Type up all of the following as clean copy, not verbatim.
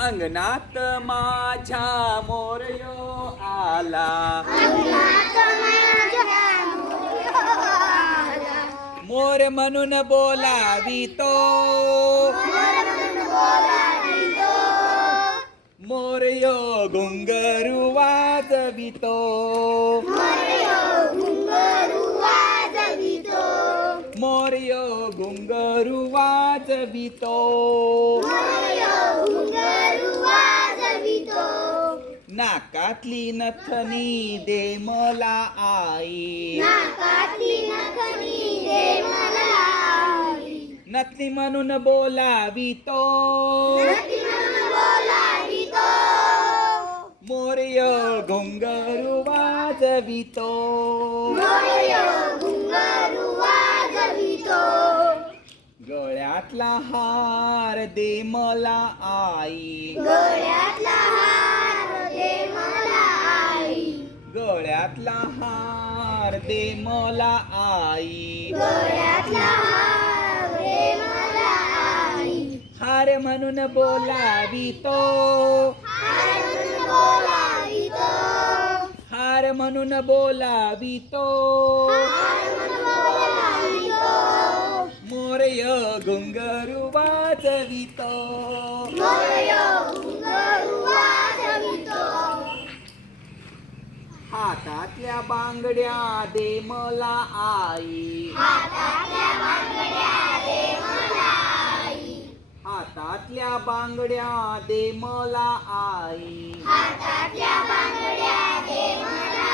अंगणात माझ्या मोरयो आला, अंगणात माझ्या मोरयो आला. मोर म्हणून बोलावितो, मोर म्हणून बोलावितो. मोरयो घुंगरू वाजवितो, मोरयो घुंगरू वाजवितो. मोरयो घुंगरू वाजवितो. मोरयो घुंगरू वाजवितो. नाकातली नथनी दे मला आई, नाकातली नथनी दे मला आई. नथनी म्हणून बोलावितो, नथनी म्हणून बोलावितो. मोरयो घुंगरू वाजवितो. मोरयो घुंगरू वाजवितो. गळ्यातला हार दे मला आई, गळ्यातला हार दे मला आई. गळ्यातला हार दे मला आई. गळ्यातला हार दे मला आई. हार म्हणून बोलावितो, हार म्हणून बोलावितो. हार म्हणून बोलावितो. हार म्हणून बोलावितो. मोरयो घुंगरू वाजवितो. मोरयो घुंगरू वाजवितो. हातातल्या बांगड्या दे मला आई, हातातल्या बांगड्या दे मला आई. हातातल्या बांगड्या दे मला आई. हातातल्या बांगड्या दे मला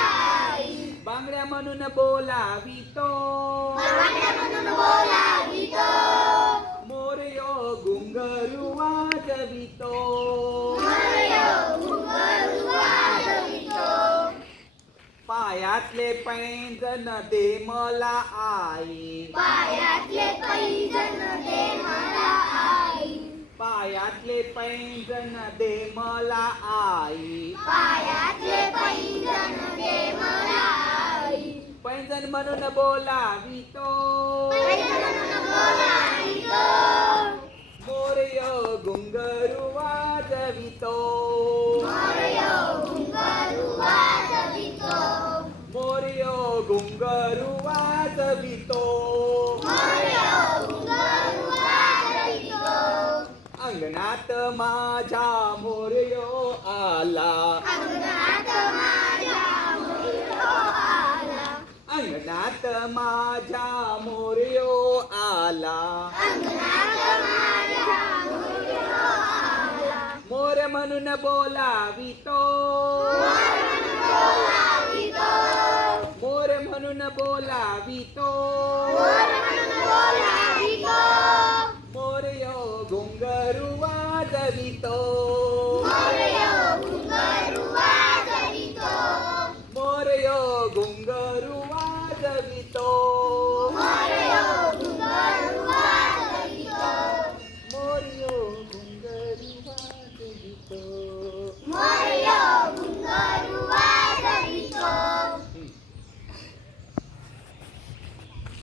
आई. बांगड्या म्हणून बोलावितो, बांगड्या म्हणून बोलावितो. मोरयो घुंगरू वाजवितो. मोरयो घुंगरू वाजवितो. पायातले पैंजण दे मला आई, पायातले पैंजण दे मला आई. पायातले पैंजण दे मला आई. पायातले पैंजण दे मला आई. पैंजण म्हणून बोलावितो, पैंजण म्हणून बोलावितो. मोरयो घुंगरू वाजवितो. मोरयो घुंगरू वाजवितो. मोरयो घुंगरू वाजवितो. मोरयो घुंगरू वाजवितो. अंगणात माझ्या मोरयो आला, अंगणात माझ्या मोरयो आला. अंगणात माझ्या मोरयो आला. अंगणात माझ्या मोरयो आला. मोर म्हणून बोलावितो, मोर म्हणून बोलावितो. मोर म्हणून बोलावितो. मोर म्हणून बोलावितो. मोरयो घुंगरू वाजवितो. मोरयो घुंगरू वाजवितो. मोरयो घुंगरू वाजवितो. मोरयो घुंगरू वाजवितो. मोरयो घुंगरू वाजवितो.